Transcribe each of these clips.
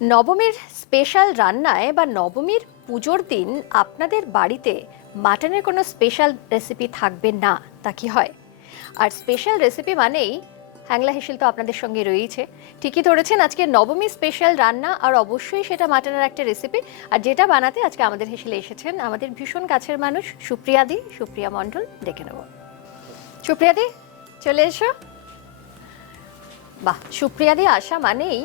নবমীর স্পেশাল রান্নায় বা নবমীর পুজোর দিন আপনাদের বাড়িতে মাটনের কোনো স্পেশাল রেসিপি থাকবে না, তা কি হয়? আর স্পেশাল রেসিপি মানেই হ্যাংলা হেসেল তো আপনাদের সঙ্গে রয়েছে ঠিকই ধরেছেন, আজকে নবমী স্পেশাল রান্না আর অবশ্যই সেটা মাটনের একটা রেসিপি আর যেটা বানাতে আজকে আমাদের হেসেলে এসেছেন আমাদের ভীষণ কাছের মানুষ সুপ্রিয়াদি সুপ্রিয়া মণ্ডল ডেকে নেব। সুপ্রিয়াদি চলে এসো। বাহ সুপ্রিয়াদি আসা মানেই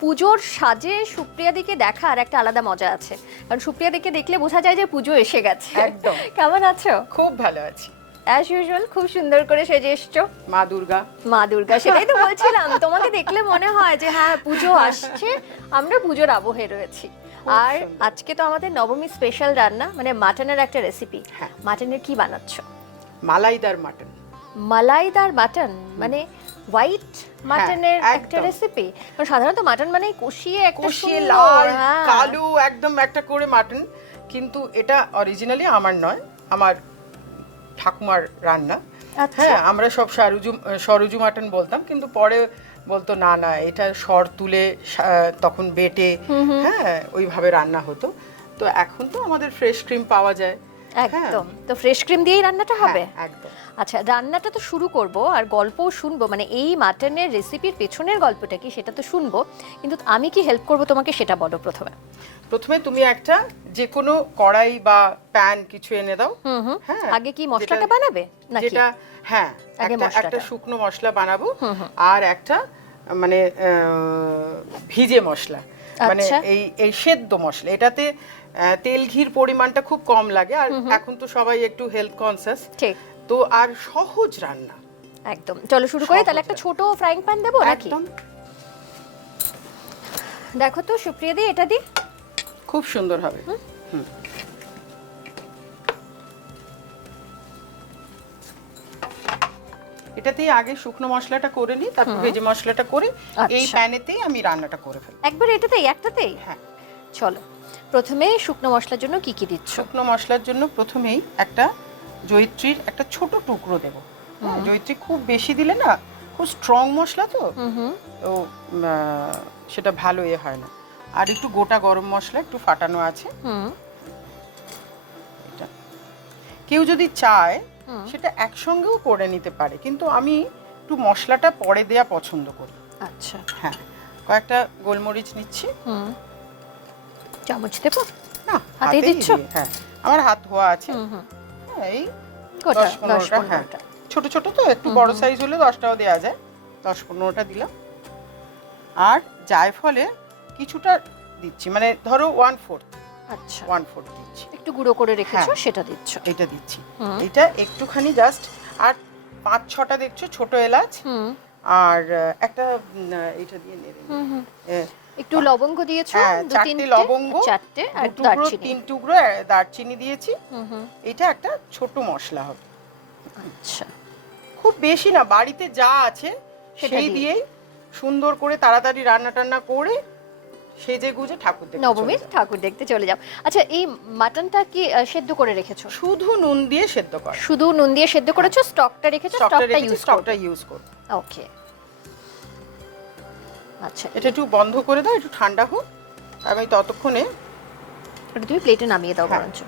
পুজোর সাজে সুপ্রিয়াদিকে দেখার একটা আলাদা মজা আছে। কারণ সুপ্রিয়াদিকে দেখলে বোঝা যায় যে পুজো এসে গেছে। একদম। কেমন আছো? খুব ভালো আছি। অ্যাজ ইউজুয়াল খুব সুন্দর করে সেজে এসছো। মা দুর্গা। মা দুর্গা সেটাই তো বলছিলাম। তোমাকে দেখলে মনে হয় যে হ্যাঁ পুজো আসছে। আমরা পুজোর আবহে রয়েছি। আর আজকে তো আমাদের নবমী স্পেশাল রান্না মানে মাটনের একটা রেসিপি হ্যাঁ। মাটনের কি বানাচ্ছ? মালাইদার মাটন। মালাইদার মাটন মানে হোয়াইট মাটনের একটা হ্যাঁ, রেসিপি কারণ সাধারণত মাটন মানেই কষিয়ে কষিয়ে লাল হ্যাঁ। কালো একদম একটা করে মাটন। কিন্তু এটা অরিজিনালি আমার নয় আমার ঠাকুমার রান্না। আচ্ছা। হ্যাঁ আমরা সব সরুজু সরুজু মাটন বলতাম কিন্তু পরে বলতো না না এটা সর তুলে তখন বেটে। হ্যাঁ ওইভাবে রান্না হতো। তো এখন তো আমাদের ফ্রেশ ক্রিম পাওয়া যায়। হ্যাঁ, একদম। তো ফ্রেশ ক্রিম দিয়েই রান্নাটা হবে? হ্যাঁ, একদম। আচ্ছা রান্নাটা তো শুরু করব আর গল্পও শুনব। মানে এই মাটনের রেসিপির পেছনের গল্পটা কি সেটা তো শুনব। কিন্তু আমি কি হেল্প করব তোমাকে সেটা বলো প্রথমে। প্রথমে তুমি একটা যে কোনো কড়াই বা প্যান কিছু এনে দাও। হ্যাঁ, আগে কি মশলাটা বানাবে নাকি? যেটা হ্যাঁ একটা একটা শুকনো মশলা বানাবো। আর একটা মানে ভিজে মশলা। মানে আচ্ছা। এই এই সেদ্ধ মশলা। এটাতে তেল ঘির পরিমাণটা খুব কম লাগে। আর এখন তো সবাই একটু হেলথ কনসিয়াস ঠিক। তো আর সহজ রান্না। একদম। চলো শুরু করি তাহলে একটা ছোট ফ্রাইং প্যান দেবো নাকি? একদম। দেখো তো সুপ্রিয়া দি এটা দি। খুব সুন্দর হবে। হুম। এটাতেই আগে শুকনো মশলাটা করে নিই তারপর ভেজে মশলাটা করে এই আচ্ছা। প্যানেতেই আমি রান্নাটা করে ফেলি একবার এটাতেই একটাতেই? হ্যাঁ। চলো প্রথমে শুকনো মশলার জন্য কি কি দিচ্ছ? শুকনো মশলার জন্য প্রথমেই একটা জয়িত্রীর একটা ছোট টুকরো দেবো। হ্যাঁ, জয়িত্রী খুব বেশি দিলে না খুব স্ট্রং মশলা তো তো সেটা ভালো এ হয় না। আর একটু গোটা গরম মশলা একটু ফাটানো আছে। এটা। কেউ যদি চায় সেটা একসঙ্গেও করে নিতে পারে কিন্তু আমি একটু মশলাটা পরে দেয়া পছন্দ করি। আচ্ছা। হ্যাঁ কয়েকটা গোলমরিচ নিচ্ছি। হুম। চামচ দেবো? না হাতেই দিচ্ছ? হ্যাঁ। আমার হাত ধোয়া আছে। হুম হুম। এই কটা? দশ পনেরোটা হ্যাঁ। ছোট ছোট তো একটু বড় সাইজ হলে দশটাও দেওয়া যায়। দশ পনেরোটা দিলাম। আর জায়ফলে কিছুটা দিচ্ছি মানে ধরো ওয়ান ফোর্থ আচ্ছা। ওয়ান ফোর্থ দিচ্ছি। একটু গুঁড়ো করে রেখেছো হ্যাঁ। সেটা দিচ্ছ। এটা দিচ্ছি। এটা একটুখানি জাস্ট আর পাঁচ ছটা দেখছ ছোট এলাচ। হুম। আর একটা এটা দিয়ে নেড়ে হুম হুম। এ, একটু লবঙ্গ দিয়েছ হ্যাঁ দু তিনটে লবঙ্গ চারটে আর টুকরো তিন টুকরো দারচিনি দিয়েছি। হুম হুম। এটা একটা ছোট মশলা হবে। আচ্ছা। খুব বেশি না বাড়িতে যা আছে সেই দিয়ে। দিয়েই সুন্দর করে তাড়াতাড়ি রান্না টান্না করে সেজে গুজে ঠাকুর দেখতে নবমীর ঠাকুর দেখতে চলে যাও। আচ্ছা এই মাটনটা কি সেদ্ধ করে রেখেছো? শুধু নুন দিয়ে সেদ্ধ কর। শুধু নুন দিয়ে সেদ্ধ করেছ স্টকটা রেখেছো স্টকটা ইউজ স্টকটা ইউজ কর ওকে আচ্ছা। এটা একটু বন্ধ করে দাও একটু ঠান্ডা হোক। আমি ততক্ষণে ওটা তুমি প্লেটে নামিয়ে দাও হ্যাঁ। বরঞ্চ।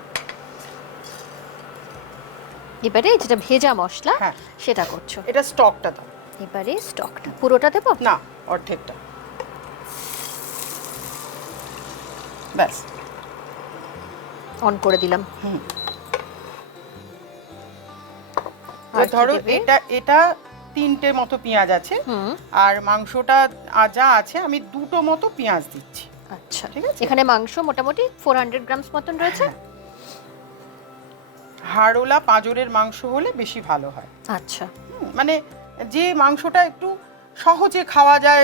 এবারে যেটা ভেজা মশলা হ্যাঁ। সেটা করছ। এটা স্টকটা দাও। এবারে স্টকটা। পুরোটা দেবো? না অর্ধেকটা। ব্যাস। অন করে দিলাম। হুম। আর ধরো এটা এটা তিনটে মতো পেঁয়াজ আছে। আর মাংসটা যা আছে আমি দুটো মতো পেঁয়াজ দিচ্ছি। আচ্ছা। ঠিক আছে। এখানে মাংস মোটামুটি ফোর হান্ড্রেড গ্রামস মতন রয়েছে? হ্যাঁ। হাড়োলা পাঁজরের মাংস হলে বেশি ভালো হয়। আচ্ছা। মানে যে মাংসটা একটু সহজে খাওয়া যায়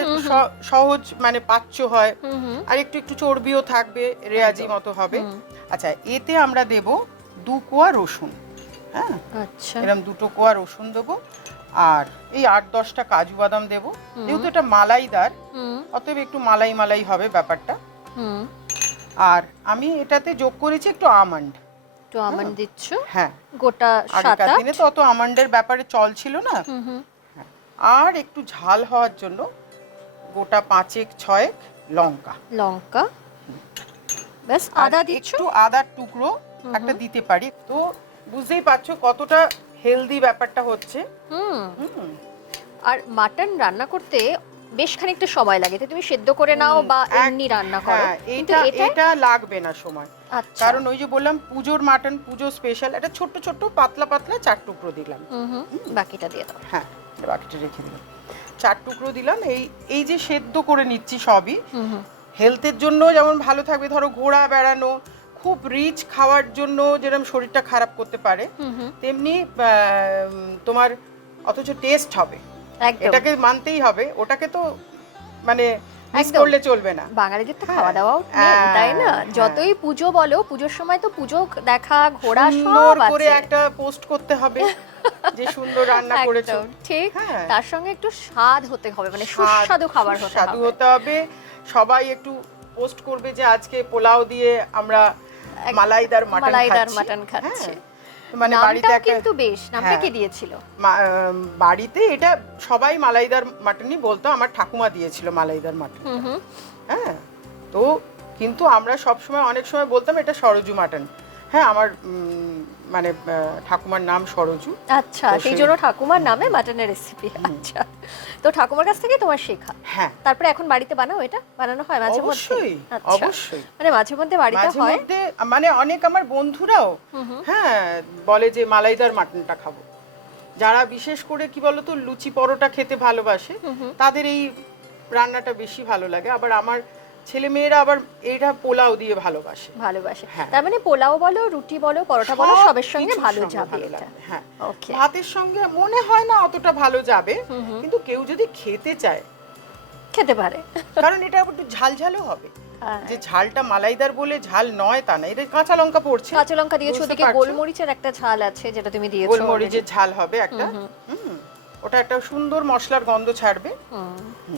সহজ মানে পাচ্য হয় আর একটু একটু চর্বিও থাকবে রেয়াজি মতো হবে। আচ্ছা এতে আমরা দেব দু কোয়া রসুন। হ্যাঁ? আচ্ছা। এরকম দুটো কোয়া রসুন দেবো। আর এই আট দশটা কাজু বাদাম দেবো। যেহেতু এটা মালাইদার অতএব একটু মালাই মালাই হবে ব্যাপারটা। হুম। আর আমি এটাতে যোগ করেছি একটু আমন্ড। তো আমন্ড দিচ্ছ? হ্যাঁ। গোটা আগেকার দিনে তো অত আমন্ডের ব্যাপারে চল ছিল না। হুম আর একটু ঝাল হওয়ার জন্য গোটা পাঁচেক ছয়েক লঙ্কা। লঙ্কা। ব্যাস আদা দিচ্ছ? একটু আদার টুকরো একটা দিতে পারি। তো বুঝতেই পারছ কতটা হেলদি ব্যাপারটা হচ্ছে। হুম। আর মাটন রান্না করতে বেশ খানিকটা সময় লাগে তুমি সেদ্ধ করে নাও বা এমনি রান্না করো। হ্যাঁ, এটা এটা লাগবে না সময়। আচ্ছা। কারণ ওই যে বললাম পুজোর মাটন পুজো স্পেশাল এটা ছোট্ট ছোট্ট পাতলা পাতলা চার টুকরো দিলাম। বাকিটা দিয়ে দাও। হ্যাঁ বাকিটা রেখে দিলাম। চার টুকরো দিলাম এই এই যে সেদ্ধ করে নিচ্ছি সবই হেলথের জন্য যেমন ভালো থাকবে ধরো ঘোরা বেড়ানো খুব রিচ খাওয়ার জন্য যেরকম শরীরটা খারাপ করতে পারে তেমনি তোমার অথচ টেস্ট হবে। এটাকে মানতেই হবে। ওটাকে তো মানে করলে চলবে না। বাঙালিদের তো হ্যাঁ। খাওয়া দাওয়াও তাই না? হ্যাঁ, যতই পুজো বলো পুজোর সময় তো পুজো দেখা ঘোরা সব করে একটা পোস্ট করতে হবে যে সুন্দর রান্না করেছ। ঠিক। হ্যাঁ। তার সঙ্গে একটু স্বাদ হতে হবে মানে সুস্বাদু খাবার হতে হবে। হতে হবে। সবাই একটু পোস্ট করবে যে আজকে পোলাও দিয়ে আমরা মালাইদার মাটন মালাইদার খাচ্ছি। মাটন খাচ্ছে। হ্যাঁ। মানে বাড়িতে কিন্তু বেশ নামটা কে কি দিয়েছিল? বাড়িতে এটা সবাই মালাইদার মাটনই বলতো আমার ঠাকুমা দিয়েছিল মালাইদার মাটন হ্যাঁ তো কিন্তু আমরা সব সময় অনেক সময় বলতাম এটা সরজু মাটন। হ্যাঁ আমার উম, মানে ঠাকুমার নাম সরজু। আচ্ছা সেই জন্য ঠাকুমার নামে মাটনের রেসিপি আচ্ছা। তো ঠাকুমার কাছ থেকে তোমার শেখা। হ্যাঁ। তারপরে এখন বাড়িতে বানাও এটা বানানো হয় মাঝে মধ্যে? অবশ্যই আচ্ছা। অবশ্যই। মানে মাঝে মধ্যে বাড়িতে মাঝে হয়? মধ্যে মানে অনেক আমার বন্ধুরাও হ্যাঁ বলে যে মালাইদার মাটনটা খাব। যারা বিশেষ করে কি বলতো লুচি পরোটা খেতে ভালোবাসে তাদের এই রান্নাটা বেশি ভালো লাগে। আবার আমার ছেলে মেয়েরা আবার এটা পোলাও দিয়ে ভালোবাসে। ভালোবাসে। হ্যাঁ। তার মানে পোলাও বলো রুটি বলো পরোটা বলো সবের সঙ্গে ভালো যাবে এটা। হ্যাঁ। ভাতের সঙ্গে মনে হয় না অতটা ভালো যাবে কিন্তু কেউ যদি খেতে চায়। খেতে পারে। কারণ এটা একটু ঝাল ঝালও হবে। হ্যাঁ। যে ঝালটা মালাইদার বলে ঝাল নয় তা না এটা কাঁচা লঙ্কা পড়ছে। কাঁচা লঙ্কা দিয়েছ ওদিকে গোলমরিচের একটা ঝাল আছে যেটা তুমি দিয়েছ গোলমরিচের ঝাল হবে একটা। হুম। ওটা একটা সুন্দর মশলার গন্ধ ছাড়বে।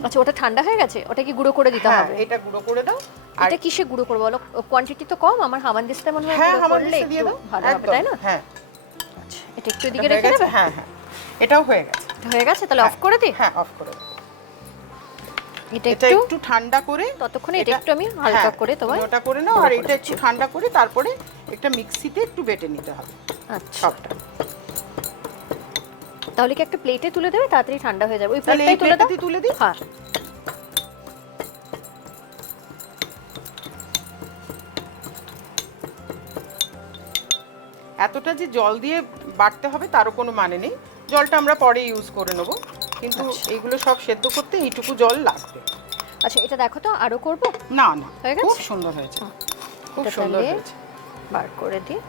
আচ্ছা ওটা ঠান্ডা হয়ে গেছে? ওটা কি গুঁড়ো করে দিতে হ্যাঁ হবে? এটা গুঁড়ো করে দাও। আর এটা কিসে গুঁড়ো করব বলো? কোয়ান্টিটি তো কম আমার হামানদিস্তায় মনে হয় হ্যাঁ মিষ্টি দিয়ে দাও। ভালো হবে তাই না? হ্যাঁ। আচ্ছা এটা একটু এদিকে হয়ে রেখে? দেবে? হ্যাঁ হ্যাঁ। এটাও হয়ে গেছে। হয়ে গেছে? তাহলে অফ করে দিই হ্যাঁ অফ করে। এটা একটু একটু ঠান্ডা করে ততক্ষণে এটা একটু আমি হালকা হ্যাঁ, করে তোমায় তুমি ওটা করে নাও আর এটা একটু ঠান্ডা করে তারপরে একটা মিক্সিতে একটু বেটে নিতে হবে। আচ্ছা। সবটা। তাহলে কি একটা প্লেটে তুলে দেবে? তাড়াতাড়ি ঠান্ডা হয়ে যাবে। ওই তাহলে এই তুলে দাও। তুলে দিই? হ্যাঁ। এতটা যে জল দিয়ে বাটতে হবে তারও কোনো মানে নেই। জলটা আমরা পরে ইউজ করে নেব। কিন্তু এগুলো সব সেদ্ধ করতে এইটুকু জল লাগবে। আচ্ছা এটা দেখো তো আরও করব? না না। হয়ে খুব সুন্দর হয়েছে। খুব এটা সুন্দর তাহলে- হয়েছে। বার করে দিই।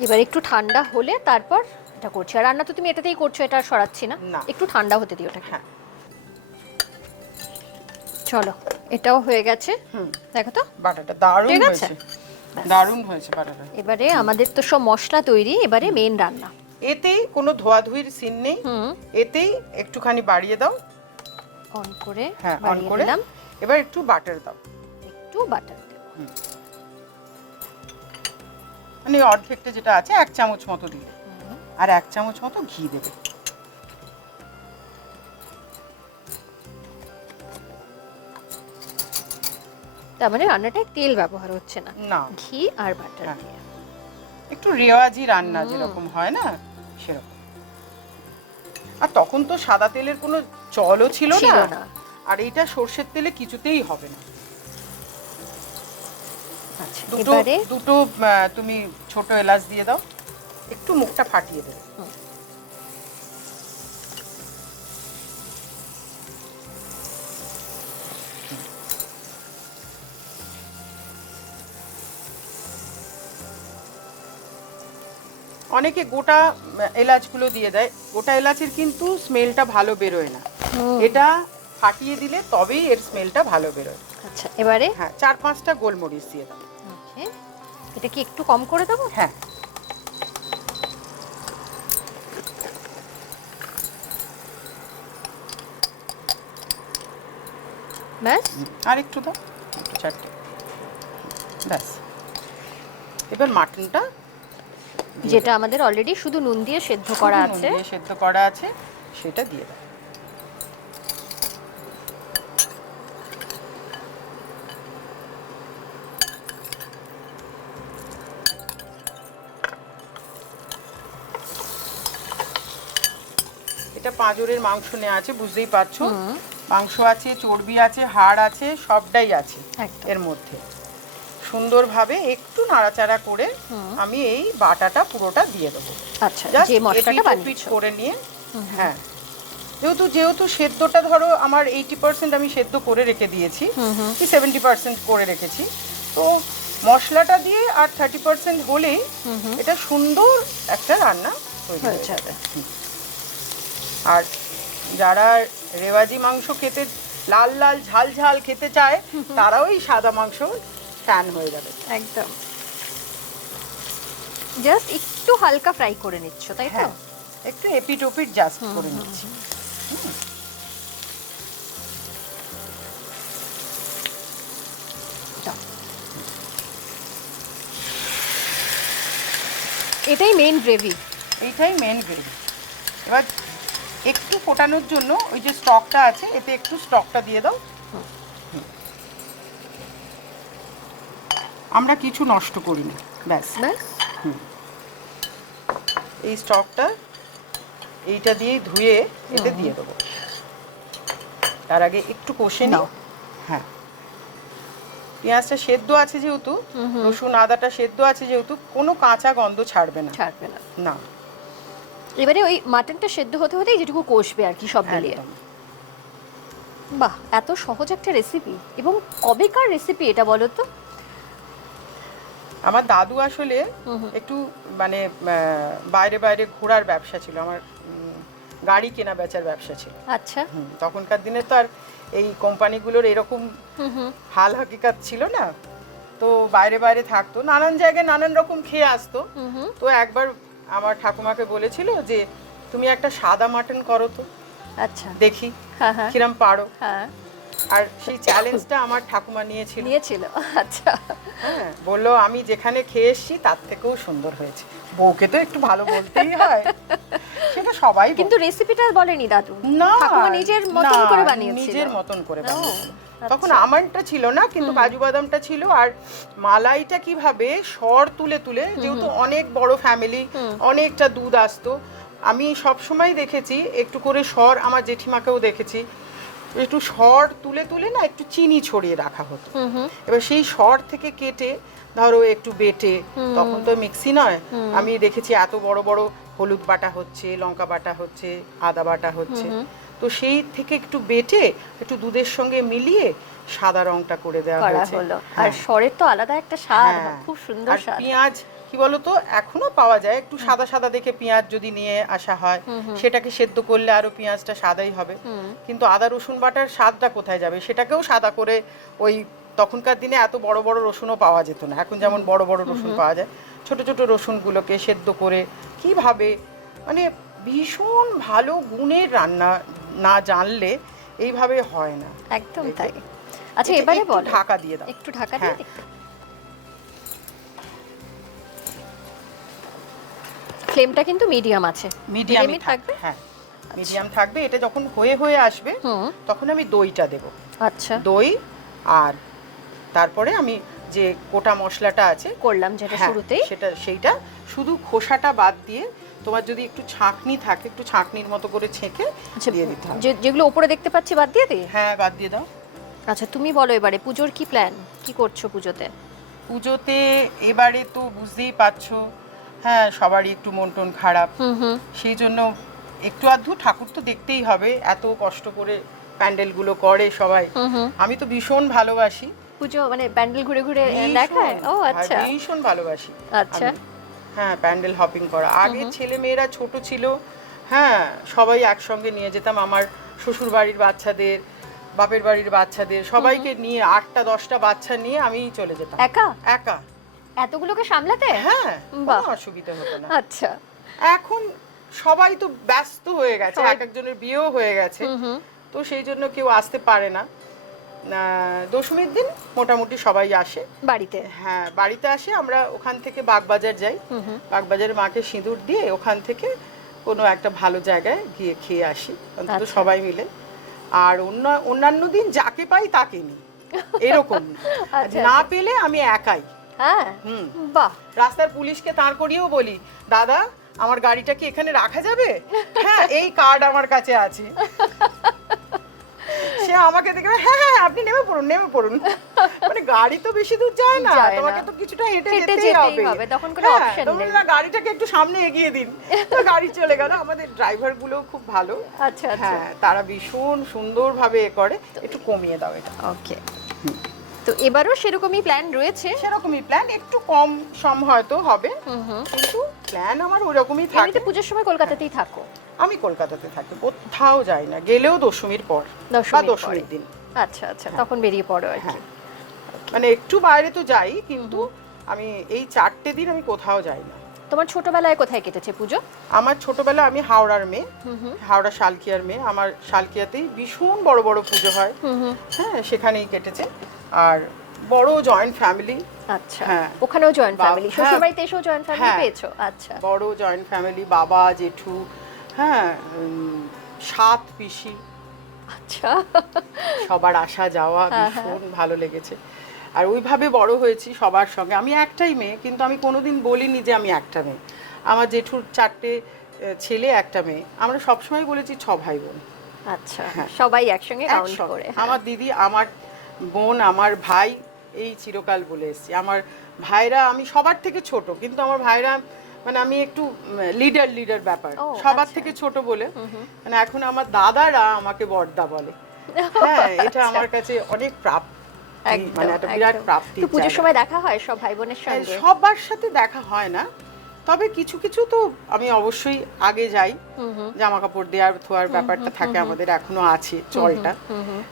এবার একটু ঠান্ডা হলে তারপর এটা করছি। আর রান্না তো তুমি এটাতেই করছ এটা সরাচ্ছি না। একটু ঠান্ডা হতে দিও ওটাকে। হ্যাঁ। চলো এটাও হয়ে গেছে। হুম। দেখো তো। বাটাটা দারুণ ঠিক আছে? হয়েছে দারুণ হয়েছে বাটাটা। এবারে আমাদের তো সব মশলা তৈরি এবারে মেন রান্না। এতেই কোনো ধোয়াধুয়ির সিন নেই। হুম। এতেই একটুখানি বাড়িয়ে দাও। অন করে হ্যাঁ অন করে দিলাম। এবার একটু বাটার দাও। একটু বাটার মানে অর্ধেকটা যেটা আছে এক চামচ মতো দিলে আর এক চামচ মতো ঘি দেবে। তার মানে রান্নাটায় তেল ব্যবহার হচ্ছে না। না। ঘি আর বাটার হ্যাঁ। দিয়ে। একটু রেওয়াজি রান্না যেরকম হয় না সেরকম। আর তখন তো সাদা তেলের কোনো চলও ছিল না। আর এইটা সর্ষের তেলে কিছুতেই হবে না। দুটো দুটো আহ, তুমি ছোট এলাচ দিয়ে দাও। একটু মুখটা ফাটিয়ে দেবে। অনেকে গোটা এলাচগুলো দিয়ে দেয়। গোটা এলাচের কিন্তু স্মেলটা ভালো বেরোয় না। এটা ফাটিয়ে দিলে তবেই এর স্মেলটা ভালো বেরোয়। আচ্ছা এবারে? হ্যাঁ চার পাঁচটা গোলমরিচ দিয়ে দাও। ওকে এটা কি একটু কম করে দেবো? হ্যাঁ। ব্যাস? আর একটু দাও চারটে। ব্যাস। এবার মাটনটা যেটা আমাদের অলরেডি শুধু নুন দিয়ে সেদ্ধ করা আছে। সেদ্ধ করা আছে সেটা দিয়ে দাও। এটা পাঁজরের মাংস নেওয়া আছে বুঝতেই পারছ। মাংস আছে চর্বি আছে হাড় আছে সবটাই আছে এর মধ্যে। সুন্দরভাবে একটু নাড়াচাড়া করে আমি এই বাটাটা পুরোটা দিয়ে দেবো। আচ্ছা করে নিয়ে হ্যাঁ। যেহেতু যেহেতু সেদ্ধটা ধরো আমার এইটি পার্সেন্ট আমি সেদ্ধ করে রেখে দিয়েছি কি সেভেন্টি পার্সেন্ট করে রেখেছি। তো মশলাটা দিয়ে আর থার্টি পার্সেন্ট হলেই এটা সুন্দর একটা রান্না হয়ে যাবে। আর যারা রেওয়াজি মাংস খেতে লাল লাল ঝাল ঝাল খেতে চায় তারাও এই সাদা মাংস ফ্যান হয়ে যাবে। একদম। জাস্ট একটু হালকা ফ্রাই করে নিচ্ছ তাই তো? হ্যাঁ একটু এপিট ওপিট জাস্ট করে নিচ্ছি। এটাই মেন গ্রেভি এটাই মেন গ্রেভি এবার একটু ফোটানোর জন্য ওই যে স্টকটা আছে এতে একটু স্টকটা দিয়ে দাও। আমরা কিছু নষ্ট করি না ব্যাস। ব্যাস এই স্টকটা এইটা দিয়ে ধুয়ে এতে দিয়ে দেবো। তার আগে একটু কষে। নাও। হ্যাঁ। পেঁয়াজটা সেদ্ধ আছে যেহেতু রসুন আদাটা সেদ্ধ আছে যেহেতু কোনো কাঁচা গন্ধ ছাড়বে না। ছাড়বে না। না। এবারে ওই মাটনটা সেদ্ধ হতে হতেই যেটুকু কষবে আর কি সব মিলিয়ে। বাহ এত সহজ একটা রেসিপি এবং কবেকার রেসিপি এটা বলো তো? আমার দাদু আসলে একটু মানে বাইরে বাইরে ঘোরার ব্যবসা ছিল। আমার গাড়ি কেনা বেচার ব্যবসা ছিল। আচ্ছা। তখনকার দিনে তো আর এই কোম্পানিগুলোর এরকম হাল হাকিকাত ছিল না। তো বাইরে বাইরে থাকতো। নানান জায়গায় নানান রকম খেয়ে আসতো। তো একবার আমার ঠাকুমাকে বলেছিল যে তুমি একটা সাদা মাটন করো তো। আচ্ছা। দেখি হ্যাঁ হ্যাঁ। কিরম পারো। হ্যাঁ। আর সেই চ্যালেঞ্জটা আমার ঠাকুমা নিয়েছিল। নিয়েছিল আচ্ছা। হ্যাঁ বলল আমি যেখানে খেয়ে এসেছি তার থেকেও সুন্দর হয়েছে। বউকে তো একটু ভালো বলতেই হয়। সেটা সবাই কিন্তু রেসিপিটা বলেনি দাদু। না নিজের মতন করে বানিয়েছিল। নিজের মতন করে বানিয়েছিল। তখন আমারটা ছিল না কিন্তু কাজু বাদামটা ছিল। আর মালাইটা কীভাবে সর তুলে তুলে যেহেতু অনেক বড় ফ্যামিলি অনেকটা দুধ আসতো। আমি সব সময় দেখেছি একটু করে সর আমার জেঠিমাকেও দেখেছি একটু সর তুলে তুলে না একটু চিনি ছড়িয়ে রাখা হতো। এবার সেই সর থেকে কেটে ধরো একটু বেটে তখন তো মিক্সি নয়। আমি দেখেছি এত বড় বড় হলুদ বাটা হচ্ছে লঙ্কা বাটা হচ্ছে আদা বাটা হচ্ছে। তো সেই থেকে একটু বেটে একটু দুধের সঙ্গে মিলিয়ে সাদা রংটা করে দেওয়া হয়েছে। আর হ্যাঁ। স্বরের তো আলাদা একটা স্বাদ হ্যাঁ। খুব সুন্দর স্বাদ। পেঁয়াজ কি বলতো এখনও পাওয়া যায়। একটু সাদা সাদা দেখে পেঁয়াজ যদি নিয়ে আসা হয় সেটাকে সেদ্ধ করলে আরও পেঁয়াজটা সাদাই হবে। কিন্তু আদা রসুন বাটার স্বাদটা কোথায় যাবে? সেটাকেও সাদা করে ওই তখনকার দিনে এত বড় বড় রসুনও পাওয়া যেত না। এখন যেমন বড় বড় রসুন পাওয়া যায়। ছোট ছোট রসুনগুলোকে সেদ্ধ করে কীভাবে মানে ভীষণ ভালো গুণের রান্না না জানলে এইভাবে হয় না। একদম তাই। আচ্ছা এবারে বলো। ঢাকা দিয়ে দাও। একটু ঢাকা দিয়ে হ্যাঁ। ফ্লেমটা কিন্তু মিডিয়াম আছে। মিডিয়ামই থাকবে? হ্যাঁ। মিডিয়াম থাকবে এটা যখন হয়ে হয়ে আসবে তখন আমি দইটা দেব। আচ্ছা। দই আর তারপরে আমি যে গোটা মশলাটা আছে করলাম যেটা হ্যাঁ, শুরুতেই। সেটা সেইটা শুধু খোসাটা বাদ দিয়ে তোমার যদি একটু ছাঁকনি থাকে একটু ছাঁকনির মতো করে ছেঁকে আচ্ছা দিয়ে দিতে হবে। যে- যেগুলো উপরে দেখতে পাচ্ছি বাদ দিয়ে দিই হ্যাঁ বাদ দিয়ে দাও। আচ্ছা তুমি বলো এবারে পুজোর কি প্ল্যান কি করছ পুজোতে? পুজোতে এবারে তো বুঝতেই পারছ হ্যাঁ সবারই একটু মন টন খারাপ। হুম হুম। সেই জন্য একটু আধটু ঠাকুর তো দেখতেই হবে এত কষ্ট করে প্যান্ডেলগুলো করে সবাই। আমি তো ভীষণ ভালোবাসি। পুজো মানে প্যান্ডেল ঘুরে ঘুরে দেখায়? ও আচ্ছা। ভীষণ ভালোবাসি। আচ্ছা। হ্যাঁ প্যান্ডেল হপিং করা। আগে ছেলে মেয়েরা ছোট ছিল হ্যাঁ সবাই একসঙ্গে নিয়ে যেতাম। আমার শ্বশুর বাড়ির বাচ্চাদের বাপের বাড়ির বাচ্চাদের সবাইকে নিয়ে আটটা দশটা বাচ্চা নিয়ে আমি চলে যেতাম। একা? একা। এতগুলোকে সামলাতে? হ্যাঁ। কোনো অসুবিধা হতো না। আচ্ছা। এখন সবাই তো ব্যস্ত হয়ে গেছে এক একজনের বিয়েও হয়ে গেছে। তো সেই জন্য কেউ আসতে পারে না। দশমীর দিন মোটামুটি সবাই আসে। বাড়িতে? হ্যাঁ বাড়িতে আসে আমরা ওখান থেকে বাগবাজার যাই। বাগবাজারে মাকে সিঁদুর দিয়ে ওখান থেকে কোনো একটা ভালো জায়গায় গিয়ে খেয়ে আসি। অন্তত আচ্ছা। সবাই মিলে। আর অন্য অন্যান্য দিন যাকে পাই তাকে নিই। এরকম না। আচ্ছা, না পেলে আমি একাই। হ্যাঁ? হুম। বাহ। রাস্তার পুলিশকে তাড় করিয়েও বলি দাদা আমার গাড়িটা কি এখানে রাখা যাবে? হ্যাঁ এই কার্ড আমার কাছে আছে। সে আমাকে দেখে হ্যাঁ হ্যাঁ আপনি নেমে পড়ুন নেমে পড়ুন। মানে গাড়ি তো বেশি দূর যায় না তোমাকে তো কিছুটা হেঁটে যেতেই হবে। তখন কোনো হ্যাঁ, option তখন নেই। না গাড়িটাকে একটু সামনে এগিয়ে দিন। তো গাড়ি চলে গেল আমাদের ড্রাইভারগুলো খুব ভালো। আচ্ছা আচ্ছা। হ্যাঁ তারা ভীষণ সুন্দরভাবে এ করে একটু কমিয়ে দাও এটা। ওকে তো এবারও সেরকমই প্ল্যান রয়েছে? সেরকমই প্ল্যান একটু কম সম হয়তো হবে কিন্তু প্ল্যান আমার ওরকমই থাকে। পুজোর সময় কলকাতাতেই থাকো। আমি কলকাতাতে থাকি কোথাও যাই না গেলেও দশমীর পর বা দশমীর দিন। আচ্ছা আচ্ছা তখন বেরিয়ে পড়ো আর কি। হ্যাঁ। মানে একটু বাইরে তো যাই কিন্তু আমি এই চারটে দিন আমি কোথাও যাই না। তোমার ছোটবেলায় কোথায় কেটেছে পুজো? আমার ছোটবেলা আমি হাওড়ার মেয়ে হাওড়া শালকিয়ার মেয়ে। আমার শালকিয়াতেই ভীষণ বড় বড় পুজো হয়। হ্যাঁ সেখানেই কেটেছে। আর বড় জয়েন্ট ফ্যামিলি আচ্ছা হ্যাঁ। ওখানেও জয়েন্ট ফ্যামিলি হ্যাঁ। শ্বশুর বাড়িতে এসেও জয়েন্ট ফ্যামিলি হ্যাঁ। পেয়েছ? আচ্ছা। বড় জয়েন্ট ফ্যামিলি বাবা জেঠু হ্যাঁ সাত পিসি। আচ্ছা। সবার আসা যাওয়া হ্যাঁ, ভীষণ ভালো লেগেছে। আর ওইভাবে বড় হয়েছি সবার সঙ্গে। আমি একটাই মেয়ে কিন্তু আমি কোনোদিন বলিনি যে আমি একটা মেয়ে। আমার জেঠুর চারটে ছেলে একটা মেয়ে। আমরা সবসময় বলেছি ছ ভাই বোন আচ্ছা হ্যাঁ। সবাই একসঙ্গে কাউন্ট করে হ্যাঁ। আমার দিদি আমার বোন আমার ভাই এই চিরকাল বলে এসেছি। আমার ভাইরা আমি সবার থেকে ছোট কিন্তু আমার ভাইরা মানে আমি একটু লিডার লিডার ব্যাপার। সবার আচ্ছা। থেকে ছোট বলে। মানে এখন আমার দাদারা আমাকে বর্দা বলে। হ্যাঁ এটা আমার কাছে অনেক প্রাপ্ত মানে একটা বিরাট। প্রাপ্তি পুজোর সময় দেখা হয় সব ভাই বোনের সঙ্গে? সবার সাথে দেখা হয় না। তবে কিছু কিছু তো আমি অবশ্যই আগে যাই। জামা কাপড় দেওয়ার থোয়ার ব্যাপারটা থাকে আমাদের এখনও আছে চলটা।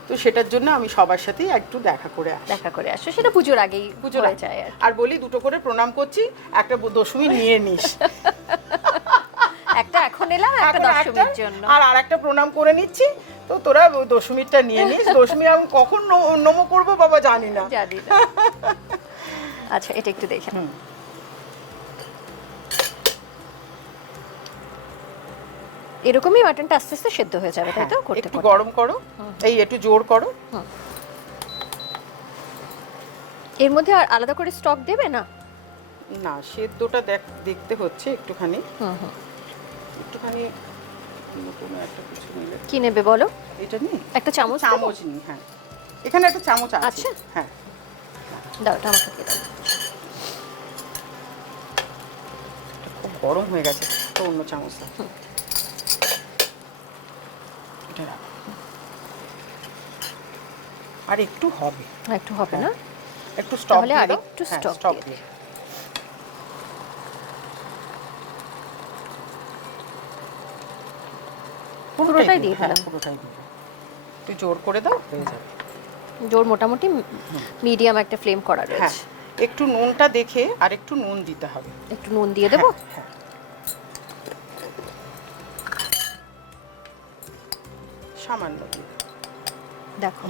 তো সেটার জন্য আমি সবার সাথেই একটু দেখা করে আসি। দেখা করে আসো সেটা পুজোর আগেই পুজোর যায় আর বলি দুটো করে প্রণাম করছি একটা দশমী নিয়ে নিস। একটা এখন এলাম একটা দশমীর জন্য। আর আরেকটা প্রণাম করে নিচ্ছি। তো তোরা দশমীরটা নিয়ে নিস। দশমী আমি কখন নমো করব বাবা জানি না। জানি না। আচ্ছা এটা একটু দেখে নাও। হুম। এরকমই মাটনটা আস্তে আস্তে সেদ্ধ হয়ে যাবে তাই তো? হ্যাঁ, করতে একটু গরম করো এই একটু জোর করো। এর মধ্যে আর আলাদা করে স্টক দেবে না? না সেদ্ধটা দেখ দেখতে হচ্ছে একটুখানি। হুম হুম। একটুখানি একটা কিছু নিলে। কি নেবে বলো? এটা নিই একটা চামচ? চামচ নিই হ্যাঁ। এখানে একটা চামচ আছে। আছে? হ্যাঁ। দাও এটা আমাকে দাও। এটা খুব গরম হয়ে গেছে তো অন্য চামচ দাও। এটা রাখো। আর একটু হবে। একটু হবে না? একটু স্টক তাহলে আর একটু হ্যাঁ, stock দিয়ে পুরোটাই দিয়ে হ্যাঁ দিলাম। পুরোটাই দিয়ে দাও। একটু জোর করে দাও। হয়ে যাবে। জোর মোটামুটি মিডিয়াম একটা ফ্লেম করা হ্যাঁ রয়েছে। একটু নুনটা দেখে আর একটু নুন দিতে হবে। একটু নুন দিয়ে দেবো? হ্যাঁ, সামান্য দেখো।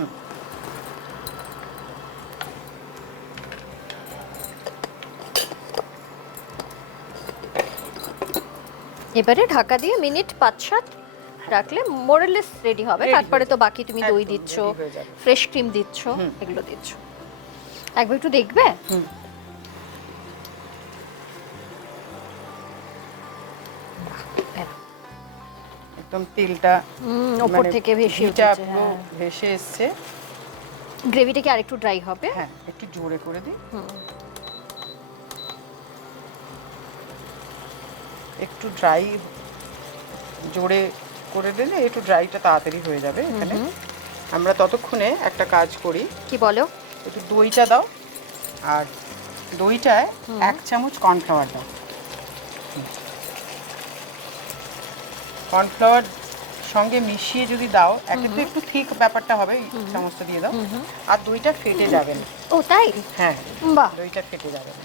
এবারে ঢাকা দিয়ে মিনিট পাঁচ সাত রাখলে মোরালেস রেডি হবে। তারপরে তো বাকি তুমি দই দিচ্ছ। ফ্রেশ ক্রিম দিচ্ছ এগুলো দিচ্ছ। একবার একটু দেখবে? হুম। একদম তেলটা ওপর মানে থেকে ভেসে ঘিটা পুরো হ্যাঁ। ভেসে এসছে। গ্রেভিটা কি আরেকটু ড্রাই হবে? হ্যাঁ একটু জোরে করে দিই। হুম। একটু ড্রাই জোরে করে দিলে একটু ড্রাইটা তাড়াতাড়ি হয়ে যাবে এখানে। আমরা ততক্ষণে একটা কাজ করি। কি বলো? একটু দইটা দাও আর দইটায় এক চামচ কর্নফ্লাওয়ার দাও। কর্নফ্লাওয়ার সঙ্গে মিশিয়ে যদি দাও একে তো একটু ঠিক ব্যাপারটা হবে চামচটা দিয়ে দাও। আর দইটা ফেটে যাবে না। ও তাই? হ্যাঁ। বাহ। দইটা ফেটে যাবে না।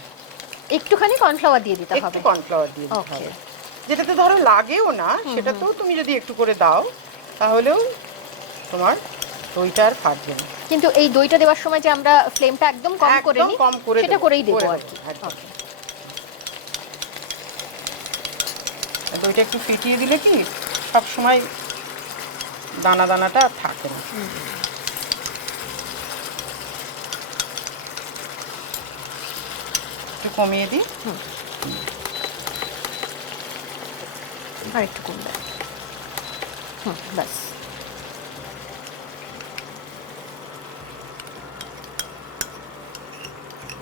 একটুখানি কর্নফ্লাওয়ার দিয়ে দিতে একটু হবে। কর্নফ্লাওয়ার দিয়ে দিতে. হবে। যেটাতে ধরো লাগেও না সেটাতেও তুমি যদি একটু করে দাও তাহলেও তোমার দইটা আর ফাটবে না। কিন্তু এই দইটা দেওয়ার সময় যে আমরা ফ্লেমটা একদম কম করে নিই কম করে সেটা করেই দেবো আর কি একদম। Okay. আর দইটা একটু ফিটিয়ে দিলে কি সব সময় দানা দানাটা থাকে না। একটু কমিয়ে দিই। আর একটু কমবে। হুম ব্যাস।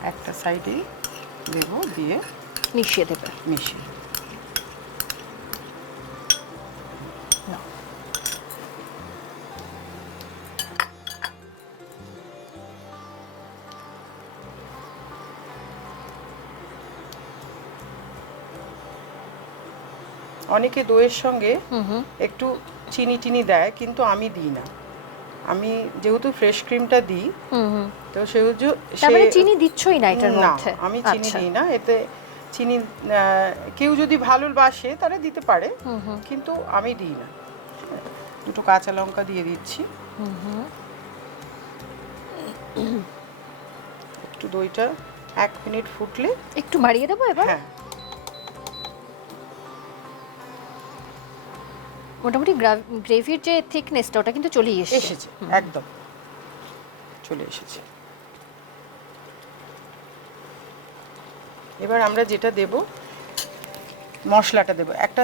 একটা সাইডেই দেবো দিয়ে মিশিয়ে দেবে। মিশিয়ে। অনেকে দইয়ের সঙ্গে একটু চিনি টিনি দেয় কিন্তু আমি দিই না। আমি যেহেতু ফ্রেশ ক্রিমটা দিই হুম হুম। তো সেহেতু মানে সে- চিনি দিচ্ছই না এটার মধ্যে? আমি চিনি আচ্ছা। দিই না। এতে চিনি কেউ যদি ভালোবাসে তারা দিতে পারে হুম হুম। কিন্তু আমি দিই না। দুটো কাঁচা লঙ্কা দিয়ে দিচ্ছি। হুম হুম। একটু দইটা এক মিনিট ফুটলে একটু মারিয়ে দেবো এবার? হ্যাঁ। মোটামুটি গ্রেভির যে থিকনেসটা ওটা কিন্তু চলেই এসেছে। এসেছে একদম। চলে এসেছে। এবার আমরা যেটা দেব মশলাটা দেব। একটা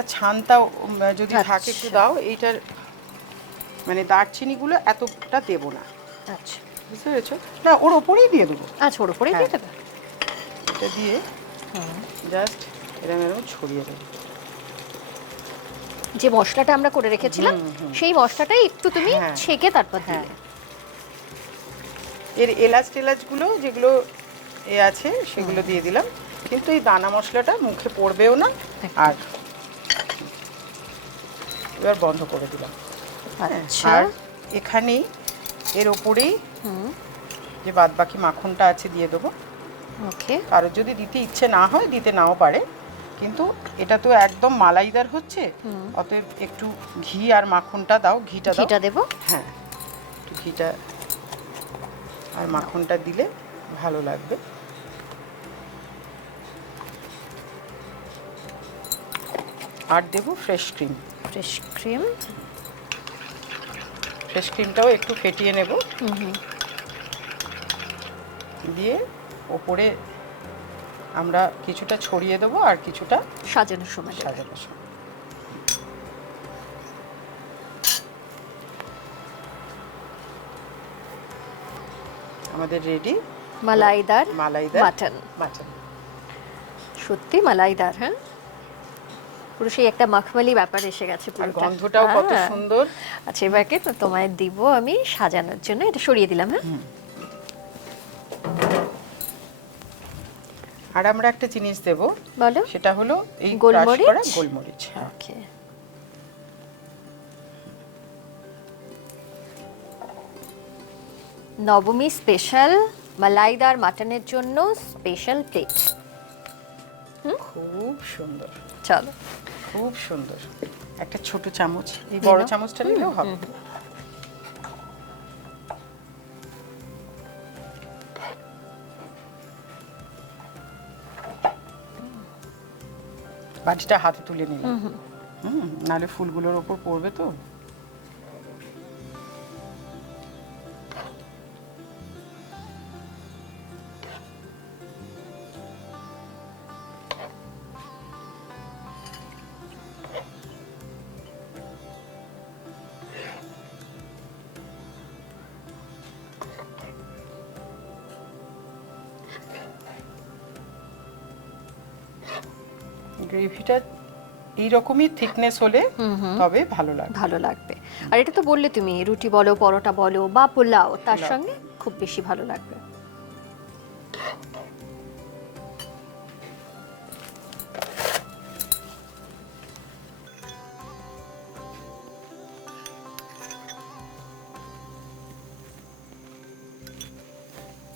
উম, যদি থাকে একটু আচ্ছা। দাও এইটার মানে দারচিনিগুলো এতটা দেব না। আচ্ছা। বুঝতে পেরেছ? না ওর ওপরেই দিয়ে দেবো। আচ্ছা ওর ওপরেই দিয়ে হ্যাঁ। দেবে? এটা দিয়ে জাস্ট এরকম এরকম ছড়িয়ে দেবো। যে মশলাটা আমরা করে রেখেছিলাম। সেই মশলাটাই একটু তুমি হ্যাঁ। ছেঁকে তারপর হ্যাঁ। দিলে এর এলাচ টেলাচগুলো যেগুলো এ আছে সেগুলো দিয়ে দিলাম। কিন্তু এই দানা মশলাটা মুখে পড়বেও না। আর এবার বন্ধ করে দিলাম। আচ্ছা। আর এখানেই এর ওপরেই যে বাদ বাকি মাখনটা আছে দিয়ে দেবো। ওকে। কারোর যদি দিতে ইচ্ছে না হয় দিতে নাও পারে। কিন্তু এটা তো একদম মালাইদার হচ্ছে। অতএব একটু ঘি আর মাখনটা দাও ঘিটা দাও। ঘিটা দেবো? হ্যাঁ একটু ঘিটা আর মাখনটা দিলে ভালো লাগবে। আর দেবো fresh cream fresh cream fresh ক্রিমটাও একটু ফেটিয়ে নেব। দিয়ে ওপরে আমরা কিছুটা ছড়িয়ে দেবো আর কিছুটা সাজানোর সময়। সাজানোর সময়। আমাদের ready malaidar malaidar mutton. Mutton. সত্যি মালাইদার হ্যাঁ? পুরো সেই একটা মাখমালি ব্যাপার এসে গেছে পুরোটা। গন্ধটাও কত হ্যাঁ। সুন্দর। আচ্ছা এবারকে তো তোমায় দিব আমি সাজানোর জন্য। এটা সরিয়ে দিলাম হ্যাঁ? আর আমরা একটা জিনিস দেব। বলো। সেটা হলো এই গোলমরিচ? করা গোলমরিচ হ্যাঁ। ওকে। নবমী স্পেশাল মালাইদার মাটনের জন্য স্পেশাল প্লেট খুব সুন্দর। চলো। খুব সুন্দর। একটা ছোট চামচ এই বড় চামচটা নিলেও হবে। বাটিটা হাতে তুলে নিলাম। হুম নাহলে ফুলগুলোর ওপর পড়বে তো। এইরকমই থিকনেস হলে তবে ভালো লাগবে। ভালো লাগবে। আর এটা তো বললে তুমি রুটি বলো পরোটা বলো বা পোলাও তার সঙ্গে খুব বেশি ভালো লাগবে।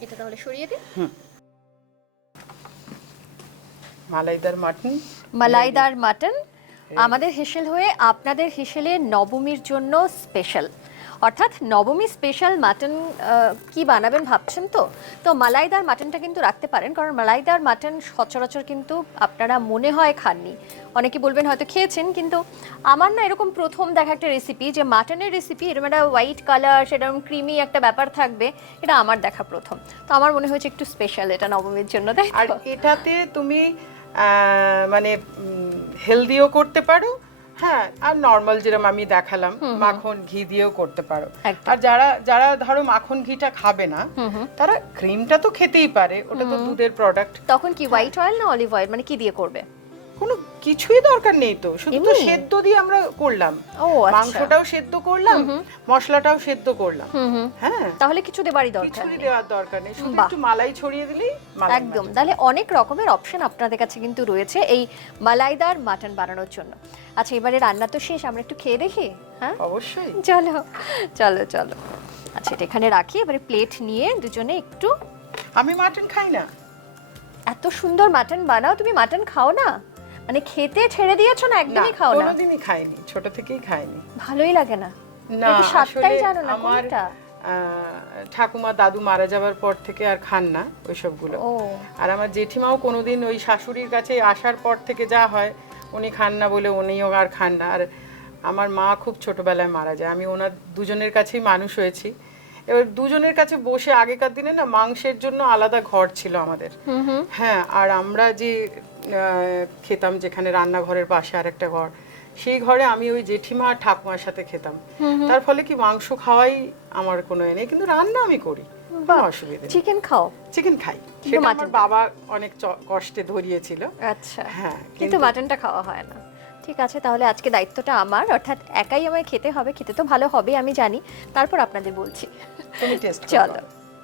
এটা তাহলে সরিয়ে দিই। মালাইদার মাটন। মালাইদার মাটন আমাদের হেসেল হয়ে আপনাদের হেসেলে নবমীর জন্য স্পেশাল অর্থাৎ নবমী স্পেশাল মাটন কি বানাবেন ভাবছেন তো? তো মালাইদার মাটনটা কিন্তু রাখতে পারেন কারণ মালাইদার মাটন সচরাচর কিন্তু আপনারা মনে হয় খাননি। অনেকে বলবেন হয়তো খেয়েছেন কিন্তু আমার না এরকম প্রথম দেখা একটা রেসিপি যে মাটনের রেসিপি এরকম একটা হোয়াইট কালার সেরকম ক্রিমি একটা ব্যাপার থাকবে এটা আমার দেখা প্রথম। তো আমার মনে হয়েছে একটু স্পেশাল এটা নবমীর জন্য তাই আর এটাতে তুমি মানে হেলদিও করতে পারো হ্যাঁ আর নর্মাল যেরকম আমি দেখালাম মাখন ঘি দিয়েও করতে পারো। আর যারা যারা ধরো মাখন ঘিটা খাবে না তারা ক্রিমটা তো খেতেই পারে ওটা তো দুধের প্রোডাক্ট তখন কি হোয়াইট অয়েল না অলিভ অয়েল মানে কি দিয়ে করবে? কোনো কিছুই দরকার নেই তো। শুধু তো সেদ্ধ দিয়ে আমরা করলাম। ও আচ্ছা। মাংসটাও সেদ্ধ করলাম মশলাটাও সেদ্ধ করলাম। হ্যাঁ। তাহলে কিছু দেবারই দরকার নেই। দেওয়ার দরকার নেই। শুধু একটু মালাই ছড়িয়ে দিলেই একদম। তাহলে অনেক রকমের অপশন আপনাদের কাছে কিন্তু রয়েছে এই মালাইদার মাটন বানানোর জন্য। আচ্ছা এবারে রান্না তো শেষ আমরা একটু খেয়ে দেখি হ্যাঁ? অবশ্যই। চলো চলো চলো। আচ্ছা এটা এখানে রাখি এবারে প্লেট নিয়ে দুজনে একটু আমি মাটন খাই না। এত সুন্দর মাটন বানাও তুমি মাটন খাও না? মানে খেতে ছেড়ে দিয়েছ না একদমই খাও না কোনোদিনই খাইনি ছোট থেকেই খাইনি। ভালোই লাগে না। না আসলে জানো না আমার ঠাকুমা দাদু মারা যাবার পর থেকে আর খান না ওইসবগুলো। আর আমার জেঠিমাও কোনোদিন ওই শাশুড়ির কাছে আসার পর থেকে যা হয় উনি খান না বলে উনিও আর খান না। আর আমার মা খুব ছোটবেলায় মারা যায়। আমি ওনার দুজনের কাছেই মানুষ হয়েছি। এবার দুজনের কাছে বসে আগেকার দিনে না মাংসের জন্য আলাদা ঘর ছিল আমাদের। হ্যাঁ আর আমরা যে খেতাম যেখানে রান্নাঘরের পাশে আর একটা ঘর। সেই ঘরে আমি ওই জেঠিমা আর ঠাকুমার সাথে খেতাম। তার ফলে কি মাংস খাওয়াই আমার কোনো এ নেই কিন্তু রান্না আমি করি। কোনো অসুবিধা চিকেন খাও? চিকেন খাই। সেটা আমার বাবা অনেক কষ্টে ধরিয়েছিল। আচ্ছা। হ্যাঁ কিন্তু মাটনটা খাওয়া হয় না। ঠিক আছে তাহলে আজকে দায়িত্বটা আমার। অর্থাৎ একাই আমায় খেতে হবে খেতে তো ভালো হবে আমি জানি। তারপর আপনাদের বলছি। তুমি টেস্ট চলো।